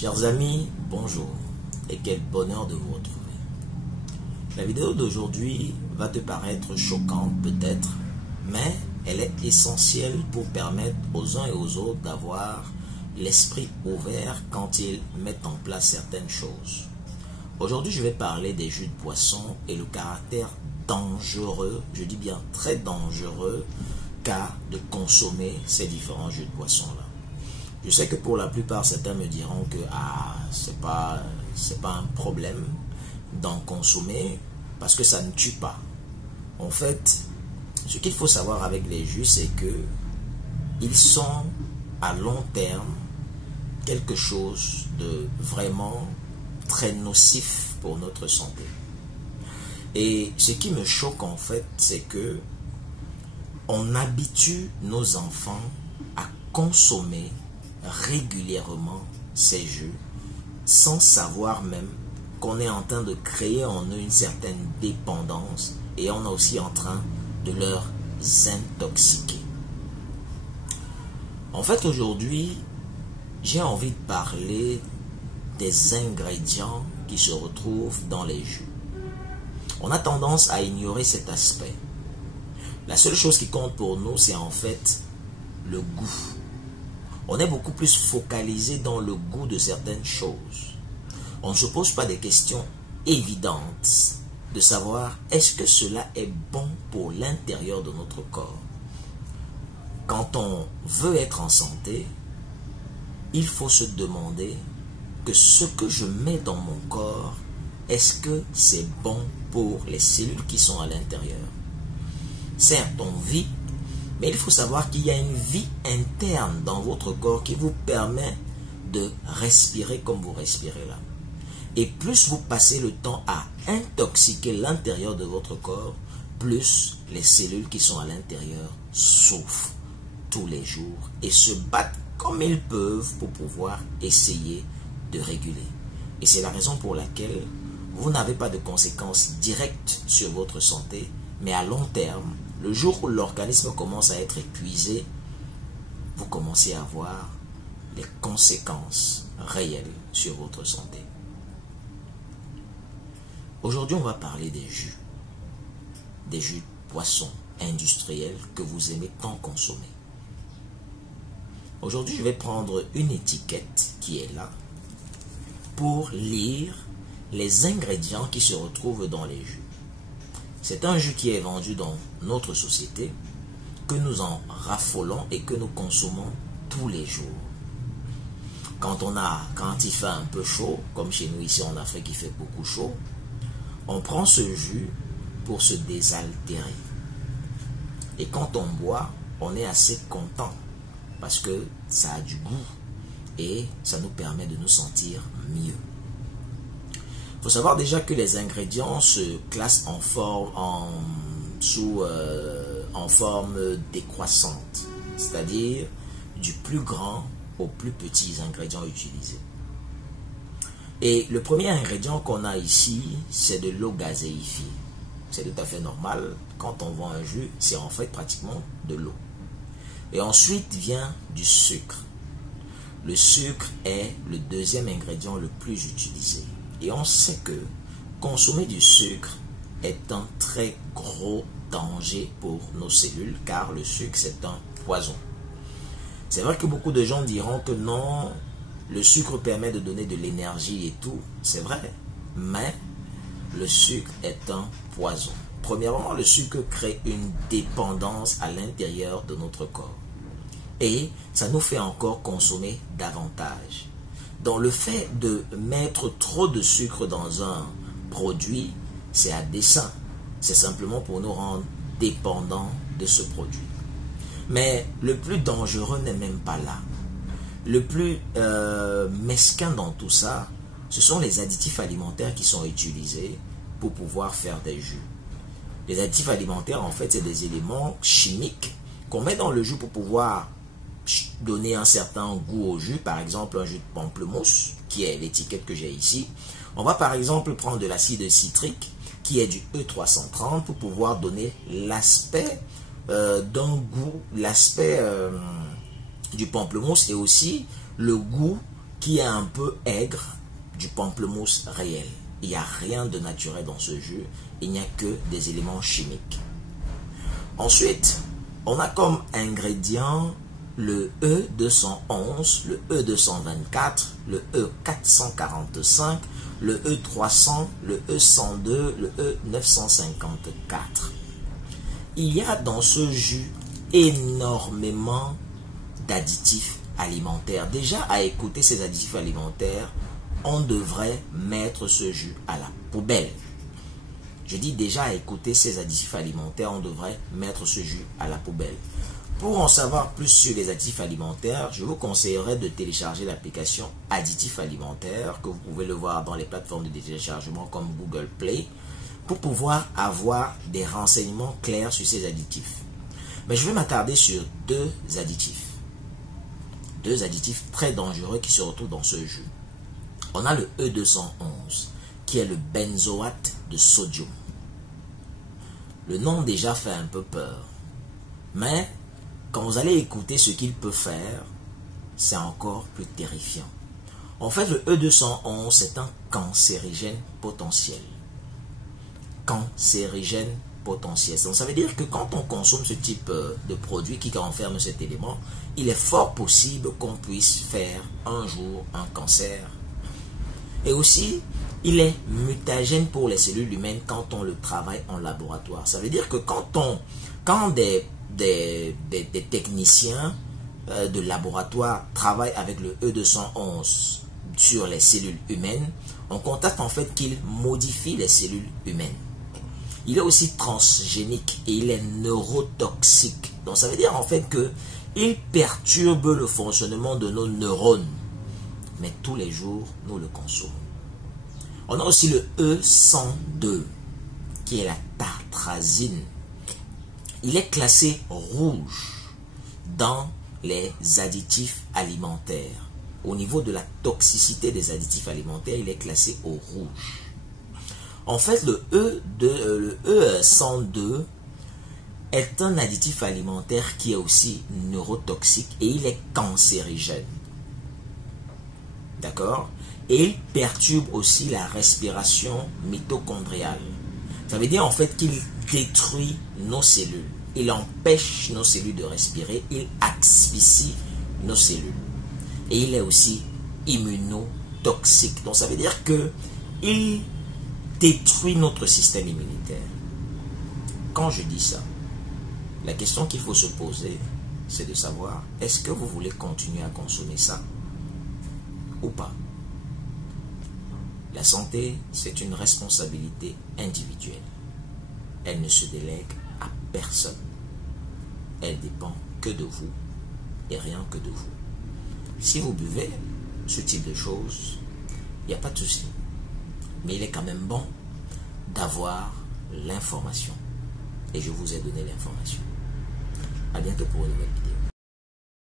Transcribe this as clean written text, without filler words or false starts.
Chers amis, bonjour et quel bonheur de vous retrouver. La vidéo d'aujourd'hui va te paraître choquante peut-être, mais elle est essentielle pour permettre aux uns et aux autres d'avoir l'esprit ouvert quand ils mettent en place certaines choses. Aujourd'hui, je vais parler des jus de poisson et le caractère dangereux, je dis bien très dangereux, qu'a de consommer ces différents jus de poisson-là. Je sais que pour la plupart, certains me diront que c'est pas un problème d'en consommer parce que ça ne tue pas. En fait, ce qu'il faut savoir avec les jus, c'est que ils sont à long terme quelque chose de vraiment très nocif pour notre santé. Et ce qui me choque en fait, c'est que on habitue nos enfants à consommer régulièrement ces jeux sans savoir même qu'on est en train de créer en eux une certaine dépendance et on est aussi en train de leur intoxiquer. En fait, aujourd'hui, j'ai envie de parler des ingrédients qui se retrouvent dans les jus. On a tendance à ignorer cet aspect. La seule chose qui compte pour nous, c'est en fait le goût. On est beaucoup plus focalisé dans le goût de certaines choses. On ne se pose pas des questions évidentes de savoir est-ce que cela est bon pour l'intérieur de notre corps. Quand on veut être en santé, il faut se demander que ce que je mets dans mon corps, est-ce que c'est bon pour les cellules qui sont à l'intérieur? Certes, on vit, mais il faut savoir qu'il y a une vie interne dans votre corps qui vous permet de respirer comme vous respirez là. Et plus vous passez le temps à intoxiquer l'intérieur de votre corps, plus les cellules qui sont à l'intérieur souffrent tous les jours et se battent comme ils peuvent pour pouvoir essayer de réguler. Et c'est la raison pour laquelle vous n'avez pas de conséquences directes sur votre santé, mais à long terme, le jour où l'organisme commence à être épuisé, vous commencez à voir les conséquences réelles sur votre santé. Aujourd'hui, on va parler des jus de poisson industriels que vous aimez tant consommer. Aujourd'hui, je vais prendre une étiquette qui est là pour lire les ingrédients qui se retrouvent dans les jus. C'est un jus qui est vendu dans notre société, que nous en raffolons et que nous consommons tous les jours. Quand il fait un peu chaud, comme chez nous ici en Afrique il fait beaucoup chaud, on prend ce jus pour se désaltérer. Et quand on boit, on est assez content parce que ça a du goût et ça nous permet de nous sentir mieux. Il faut savoir déjà que les ingrédients se classent en forme décroissante, c'est-à-dire du plus grand aux plus petits ingrédients utilisés. Et le premier ingrédient qu'on a ici, c'est de l'eau gazéifiée. C'est tout à fait normal, quand on vend un jus, c'est en fait pratiquement de l'eau. Et ensuite vient du sucre. Le sucre est le deuxième ingrédient le plus utilisé. Et on sait que consommer du sucre est un très gros danger pour nos cellules, car le sucre c'est un poison. C'est vrai que beaucoup de gens diront que non, le sucre permet de donner de l'énergie et tout, c'est vrai, mais le sucre est un poison. Premièrement, le sucre crée une dépendance à l'intérieur de notre corps. Et ça nous fait encore consommer davantage. Donc le fait de mettre trop de sucre dans un produit, c'est à dessein. C'est simplement pour nous rendre dépendants de ce produit. Mais le plus dangereux n'est même pas là. Le plus mesquin dans tout ça, ce sont les additifs alimentaires qui sont utilisés pour pouvoir faire des jus. Les additifs alimentaires, en fait, c'est des éléments chimiques qu'on met dans le jus pour pouvoir donner un certain goût au jus. Par exemple, un jus de pamplemousse, qui est l'étiquette que j'ai ici. On va par exemple prendre de l'acide citrique, qui est du E330, pour pouvoir donner l'aspect d'un goût, l'aspect du pamplemousse et aussi le goût qui est un peu aigre du pamplemousse réel. Il n'y a rien de naturel dans ce jus, il n'y a que des éléments chimiques. Ensuite, on a comme ingrédient le E211, le E224, le E445, le E300, le E102, le E954. Il y a dans ce jus énormément d'additifs alimentaires. Déjà, à écouter ces additifs alimentaires, on devrait mettre ce jus à la poubelle. Je dis déjà à écouter ces additifs alimentaires, on devrait mettre ce jus à la poubelle. Pour en savoir plus sur les additifs alimentaires, je vous conseillerais de télécharger l'application Additifs alimentaires, que vous pouvez le voir dans les plateformes de téléchargement comme Google Play, pour pouvoir avoir des renseignements clairs sur ces additifs. Mais je vais m'attarder sur deux additifs très dangereux qui se retrouvent dans ce jus. On a le E211, qui est le benzoate de sodium. Le nom déjà fait un peu peur, mais quand vous allez écouter ce qu'il peut faire, c'est encore plus terrifiant. En fait, le E211, c'est un cancérigène potentiel. Cancérigène potentiel. Donc, ça veut dire que quand on consomme ce type de produit qui renferme cet élément, il est fort possible qu'on puisse faire un jour un cancer. Et aussi, il est mutagène pour les cellules humaines quand on le travaille en laboratoire. Ça veut dire que quand des techniciens de laboratoire travaillent avec le E211 sur les cellules humaines, on constate en fait qu'il modifie les cellules humaines. Il est aussi transgénique et il est neurotoxique. Donc ça veut dire en fait qu'il perturbe le fonctionnement de nos neurones. Mais tous les jours, nous le consommons. On a aussi le E102, qui est la tartrazine. Il est classé rouge dans les additifs alimentaires. Au niveau de la toxicité des additifs alimentaires, il est classé au rouge. En fait, le E102 est un additif alimentaire qui est aussi neurotoxique et il est cancérigène. D'accord? Et il perturbe aussi la respiration mitochondriale. Ça veut dire en fait qu'il détruit nos cellules. Il empêche nos cellules de respirer. Il asphyxie nos cellules. Et il est aussi immunotoxique. Donc ça veut dire qu'il détruit notre système immunitaire. Quand je dis ça, la question qu'il faut se poser, c'est de savoir, est-ce que vous voulez continuer à consommer ça ou pas? La santé, c'est une responsabilité individuelle. Elle ne se délègue à personne. Elle dépend que de vous et rien que de vous. Si vous buvez ce type de choses, il n'y a pas de souci. Mais il est quand même bon d'avoir l'information. Et je vous ai donné l'information. À bientôt pour une nouvelle vidéo.